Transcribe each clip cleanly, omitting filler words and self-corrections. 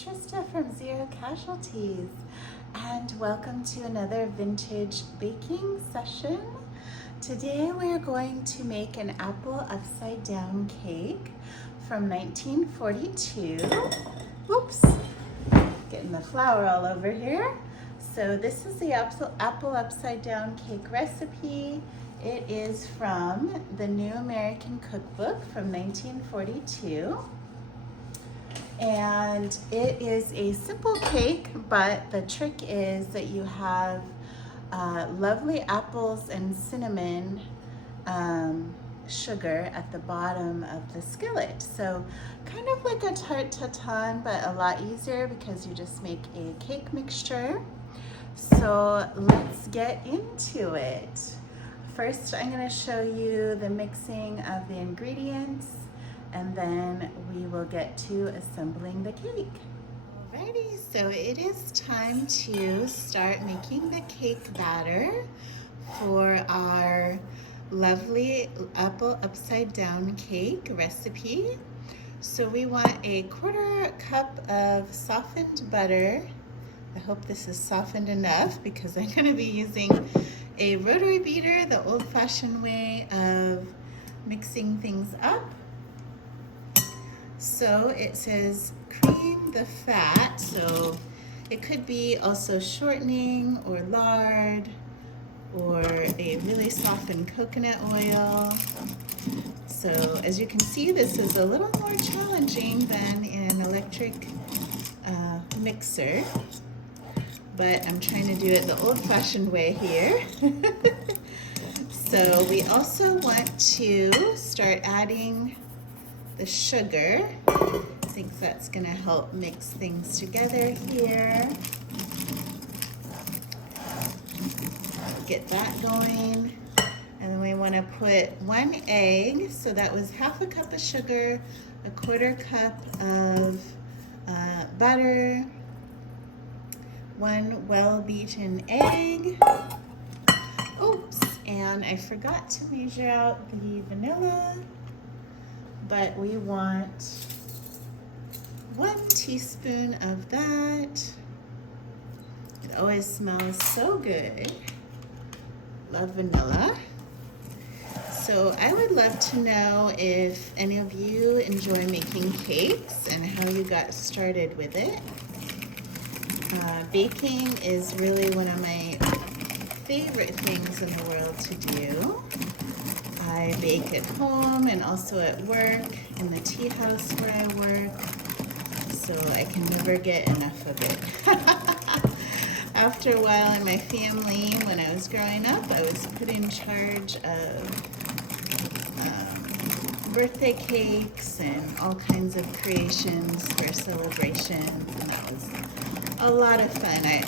Trista from Zero Casualties, and welcome to another vintage baking session. Today we're going to make an apple upside down cake from 1942. Whoops, getting the flour all over here. So this is the apple upside down cake recipe. It is from the New American Cookbook from 1942. And it is a simple cake, but the trick is that you have lovely apples and cinnamon sugar at the bottom of the skillet. So kind of like a tarte tatin, but a lot easier because you just make a cake mixture. So let's get into it. First, I'm going to show you the mixing of the ingredients, and then we will get to assembling the cake. Alrighty, so it is time to start making the cake batter for our lovely apple upside down cake recipe. So we want a 1/4 cup of softened butter. I hope this is softened enough because I'm going to be using a rotary beater, the old-fashioned way of mixing things up. So it says cream the fat, so it could be also shortening or lard or a really softened coconut oil. So as you can see, this is a little more challenging than an electric mixer, but I'm trying to do it the old-fashioned way here. So we also want to start adding the sugar. I think that's going to help mix things together here. Get that going. And then we want to put 1 egg. So that was 1/2 cup of sugar, a 1/4 cup of butter, 1 well-beaten egg. Oops, and I forgot to measure out the vanilla. But we want 1 teaspoon of that. It always smells so good. Love vanilla. So I would love to know if any of you enjoy making cakes and how you got started with it. Baking is really one of my favorite things in the world to do. I bake at home and also at work, in the tea house where I work, so I can never get enough of it. After a while in my family, when I was growing up, I was put in charge of birthday cakes and all kinds of creations for celebrations, and that was a lot of fun. I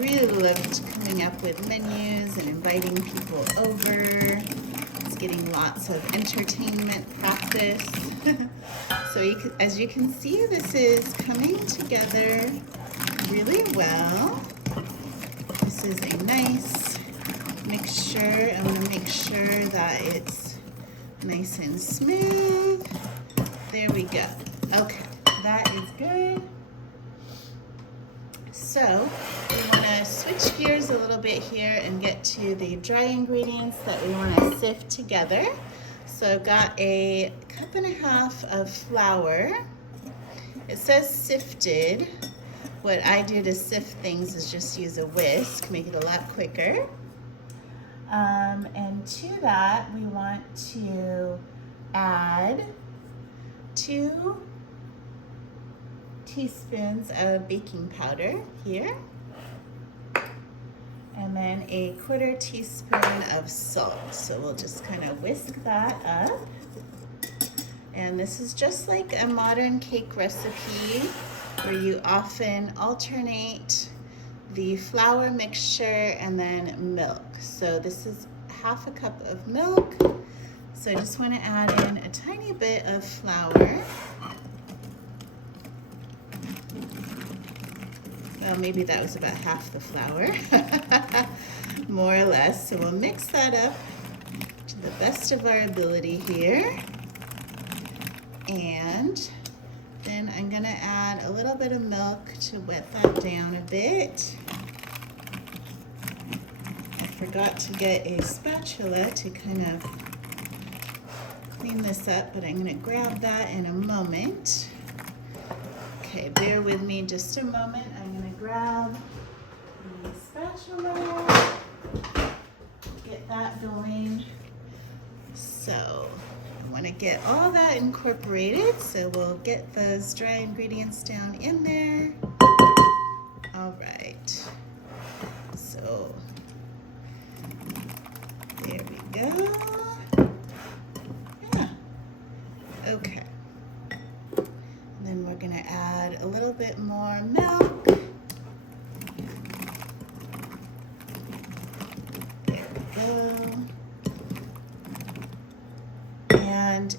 really loved coming up with menus and inviting people over. Getting lots of entertainment practice. So as you can see, this is coming together really well. This is a nice mixture. I want to make sure that it's nice and smooth. There we go. Okay, that is good. So we want to switch gears a little bit here and get to the dry ingredients that we want to sift together. So I've got a 1.5 cups of flour. It says sifted. What I do to sift things is just use a whisk, make it a lot quicker. And to that, we want to add 2 teaspoons of baking powder here, and then a 1/4 teaspoon of salt. So we'll just kind of whisk that up. And this is just like a modern cake recipe where you often alternate the flour mixture and then milk. So this is 1/2 cup of milk. So I just want to add in a tiny bit of flour. Well, maybe that was about half the flour, more or less. So we'll mix that up to the best of our ability here. And Then I'm gonna add a little bit of milk to wet that down a bit. I forgot to get a spatula to kind of clean this up, but I'm gonna grab that in a moment. Okay, bear with me just a moment. I'm gonna grab the spatula, get that going. So I want to get all that incorporated, so we'll get those dry ingredients down in there. All right, so there we go. Yeah, okay. And then we're gonna add a little bit more milk. There we go. And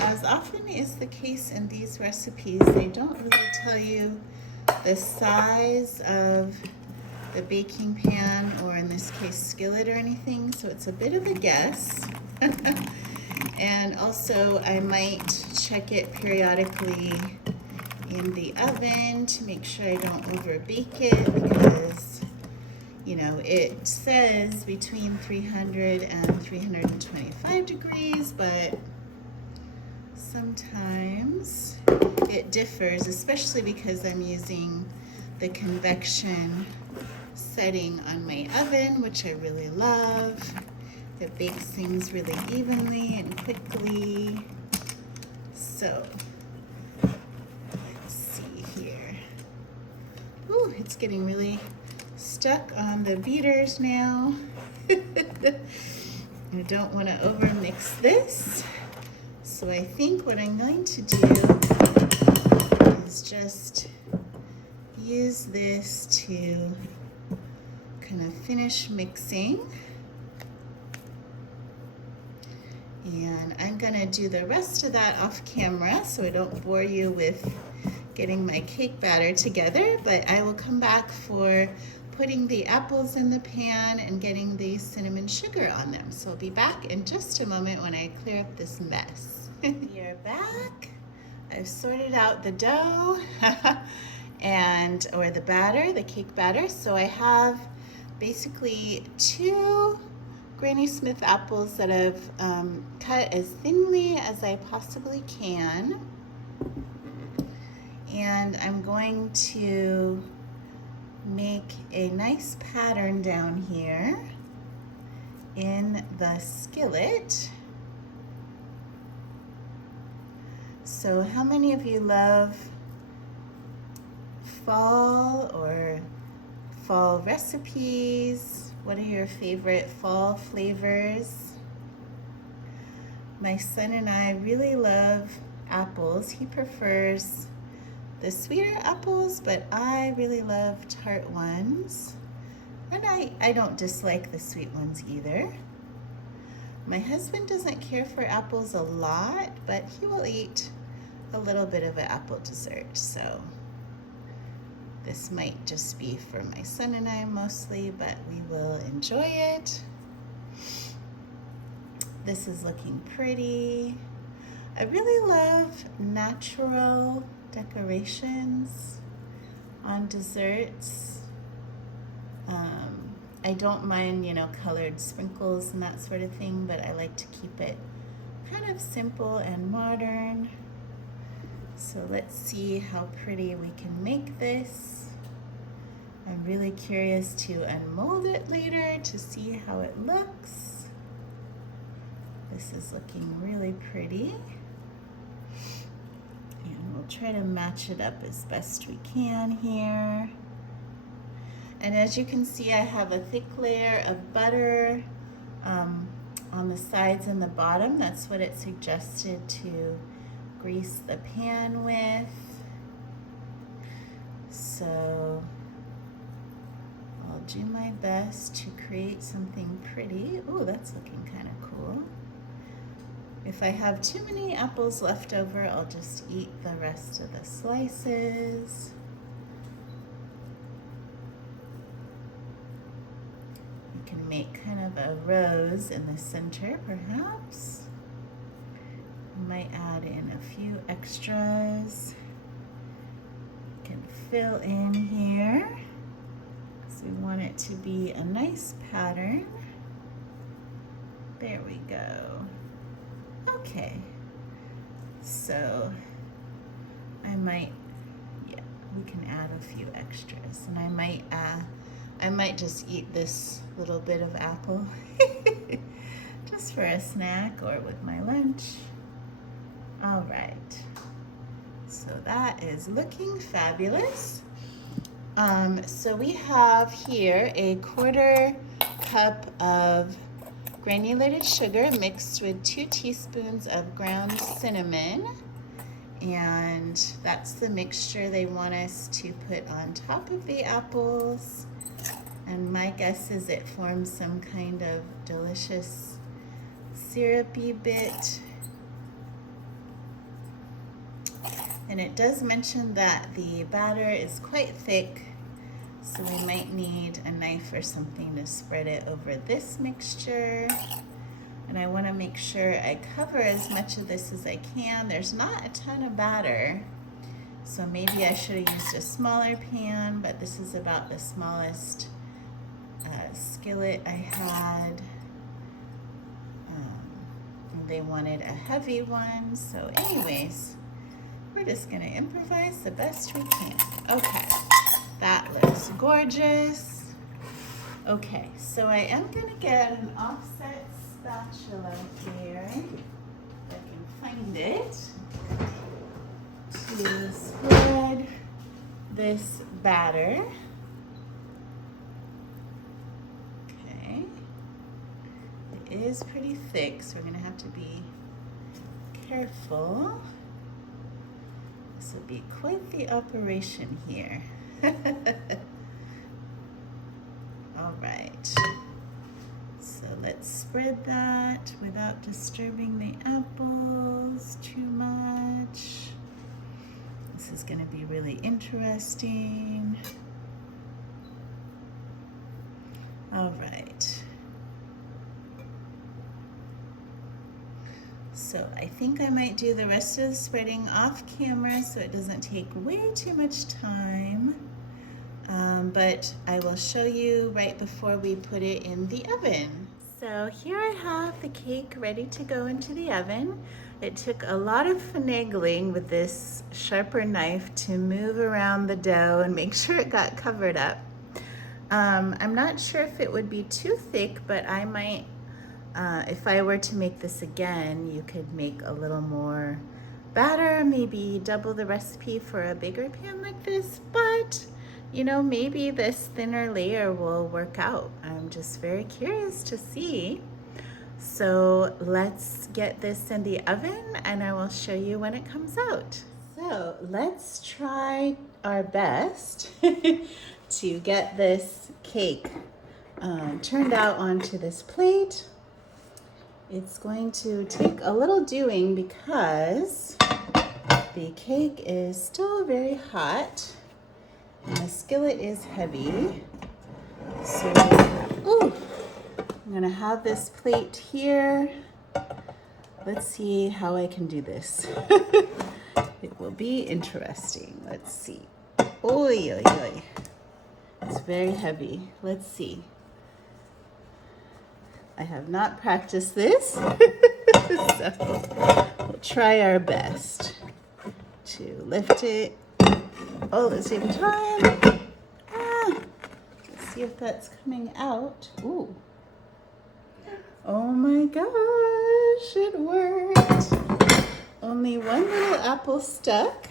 as often is the case in these recipes, they don't really tell you the size of the baking pan, or in this case skillet or anything, so it's a bit of a guess. And also I might check it periodically in the oven to make sure I don't over bake it, because you know, it says between 300 and 325 degrees, but sometimes it differs, especially because I'm using the convection setting on my oven, which I really love. It bakes things really evenly and quickly. So let's see here. Ooh, it's getting really stuck on the beaters now. I don't want to overmix this. So I think what I'm going to do is just use this to kind of finish mixing. And I'm gonna do the rest of that off camera so I don't bore you with getting my cake batter together, but I will come back for putting the apples in the pan and getting the cinnamon sugar on them. So I'll be back in just a moment when I clear up this mess. We are back. I've sorted out the dough or the batter, the cake batter. So I have basically 2 Granny Smith apples that I've cut as thinly as I possibly can. And I'm going to make a nice pattern down here in the skillet. So how many of you love fall or fall recipes? What are your favorite fall flavors? My son and I really love apples. He prefers the sweeter apples, but I really love tart ones. And I don't dislike the sweet ones either. My husband doesn't care for apples a lot, but he will eat a little bit of an apple dessert. So this might just be for my son and I mostly, but we will enjoy it. This is looking pretty. I really love natural decorations on desserts. I don't mind, you know, colored sprinkles and that sort of thing, but I like to keep it kind of simple and modern. So let's see how pretty we can make this. I'm really curious to unmold it later to see how it looks. This is looking really pretty. And we'll try to match it up as best we can here. And as you can see, I have a thick layer of butter on the sides and the bottom. That's what it suggested to grease the pan with. So I'll do my best to create something pretty. Ooh, that's looking kind of cool. If I have too many apples left over, I'll just eat the rest of the slices. You can make kind of a rose in the center, perhaps. I might add in a few extras. fill in here. So we want it to be a nice pattern. There we go. Okay. So I might, yeah, we can add a few extras, and I might just eat this little bit of apple just for a snack or with my lunch. All right. So that is looking fabulous. So we have here a 1/4 cup of granulated sugar mixed with 2 teaspoons of ground cinnamon. And that's the mixture they want us to put on top of the apples. And my guess is it forms some kind of delicious syrupy bit. And it does mention that the batter is quite thick, so we might need a knife or something to spread it over this mixture. And I want to make sure I cover as much of this as I can. There's not a ton of batter, so maybe I should have used a smaller pan, but this is about the smallest skillet I had. They wanted a heavy one, so anyways, we're just going to improvise the best we can. Okay, that looks gorgeous. Okay, so I am going to get an offset spatula here, if I can find it, to spread this batter. Okay, it is pretty thick, so we're going to have to be careful. This will be quite the operation here. All right, so let's spread that without disturbing the apples too much. This is going to be really interesting. All right. So I think I might do the rest of the spreading off camera so it doesn't take way too much time. But I will show you right before we put it in the oven. So here I have the cake ready to go into the oven. It took a lot of finagling with this sharper knife to move around the dough and make sure it got covered up. I'm not sure if it would be too thick, but I might, if I were to make this again, you could make a little more batter, maybe double the recipe for a bigger pan like this, but you know, maybe this thinner layer will work out. I'm just very curious to see. So let's get this in the oven and I will show you when it comes out. So let's try our best to get this cake turned out onto this plate. It's going to take a little doing because the cake is still very hot and the skillet is heavy. So, I'm gonna have this plate here. Let's see how I can do this. It will be interesting. Let's see. Oy, oy, oy. It's very heavy. Let's see. I have not practiced this, so we'll try our best to lift it all at the same time. Let's see if that's coming out. Ooh. Oh my gosh, it worked. Only one little apple stuck.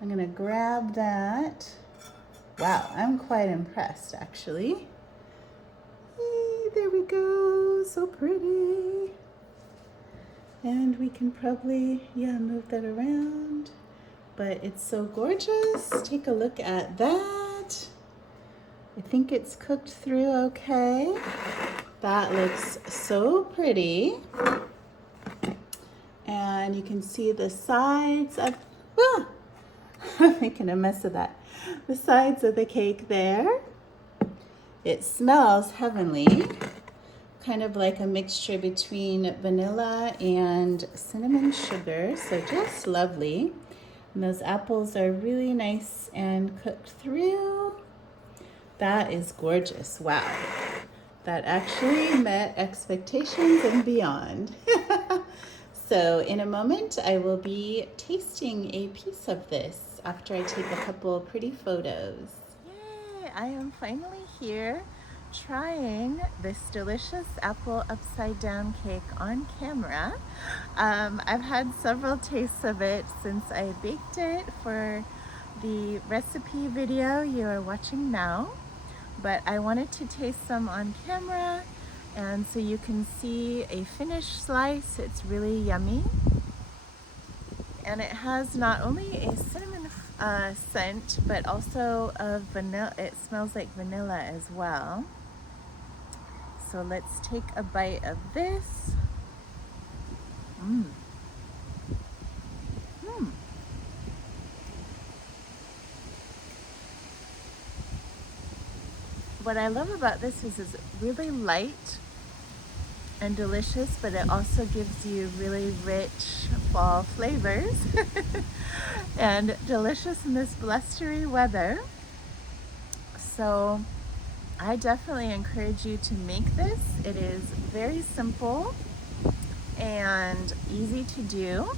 I'm gonna grab that. Wow, I'm quite impressed actually. There we go, so pretty. And we can probably, move that around. But it's so gorgeous. Take a look at that. I think it's cooked through okay. That looks so pretty. And you can see the sides of, I'm making a mess of that. The sides of the cake there. It smells heavenly, kind of like a mixture between vanilla and cinnamon sugar, so just lovely. And those apples are really nice and cooked through. That is gorgeous. Wow. That actually met expectations and beyond. So in a moment, I will be tasting a piece of this after I take a couple pretty photos. Yay! I am finally here trying this delicious apple upside down cake on camera. I've had several tastes of it since I baked it for the recipe video you are watching now, but I wanted to taste some on camera and so you can see a finished slice. It's really yummy, and it has not only a cinnamon scent but also a vanilla. It smells like vanilla as well. So let's take a bite of this. What I love about this is it's really light and delicious, but it also gives you really rich fall flavors and delicious in this blustery weather. So I definitely encourage you to make this. It is very simple and easy to do.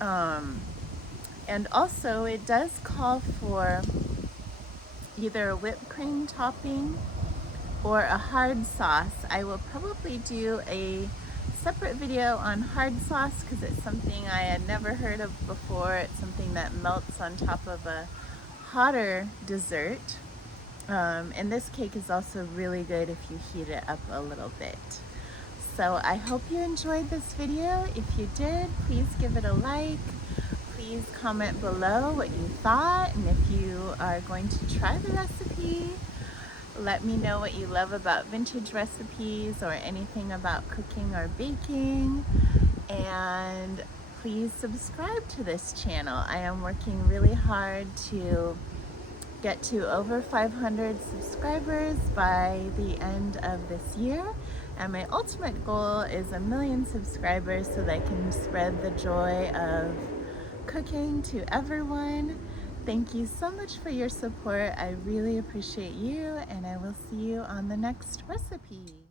And also it does call for either a whipped cream topping or a hard sauce. I will probably do a separate video on hard sauce because it's something I had never heard of before. It's something that melts on top of a hotter dessert. And this cake is also really good if you heat it up a little bit. So I hope you enjoyed this video. If you did, please give it a like. Please comment below what you thought, and if you are going to try the recipe, let me know what you love about vintage recipes or anything about cooking or baking. And please subscribe to this channel. I am working really hard to get to over 500 subscribers by the end of this year. And my ultimate goal is 1 million subscribers so that I can spread the joy of cooking to everyone. Thank you so much for your support. I really appreciate you, and I will see you on the next recipe.